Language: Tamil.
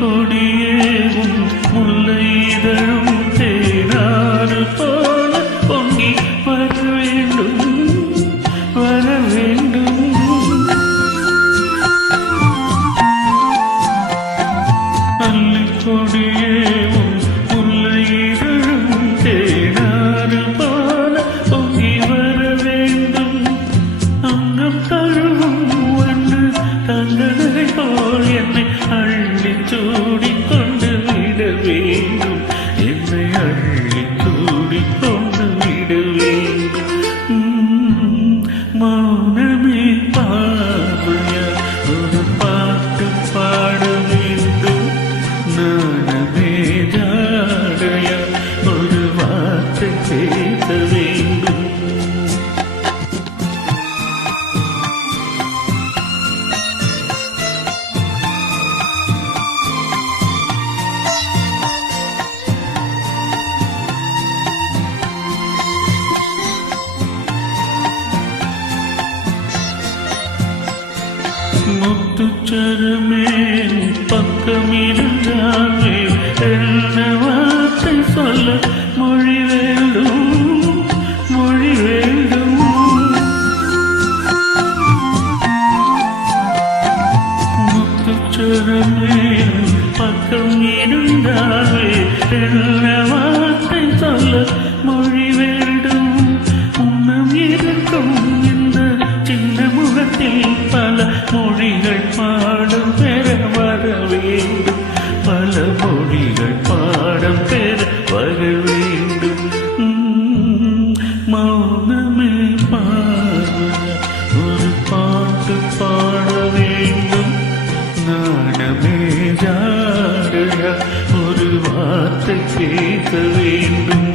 கொடியேவும் முல்லை இதழும் தேனாறு போல பொங்கி வர வேண்டும் வர வேண்டும். அல்லி கொடியேவும் முல்லை இதழும் தேனாறு போல பொங்கி வர வேண்டும். அங்கம் தழுவும் வண்ணு தங்களை போல் என்னை அள்ளி சூடிக்கொண்டு விட வேண்டும். என்னை அள்ளி சூடிக்கொண்டு விட வேண்டும். மௌனமே பார்வையா ஒரு பாட்டு பாட வேண்டும். நானமே ஜாடையா ஒரு வார்த்தை பேச வேண்டும். முத்துச்சரமே பக்கம் இருந்தாலே என்ன வார்த்தை சொல்ல மொழி வேண்டும் மொழி வேண்டும். முத்துச்சரமே பக்கம் இருந்தாலே என்ன வார்த்தை சொல்ல மொழி வேண்டும். உன்னம் இருக்கும் இந்த சின்ன முகத்தில் பல மொழிகள் பாடம் பெற வர வேண்டும். பல மொழிகள் பாடம் பெற வர வேண்டும். மௌனமே பார்வையா ஒரு பாட்டு பாட வேண்டும். நாணமே ஜாடையா ஒரு வார்த்தை பேச வேண்டும்.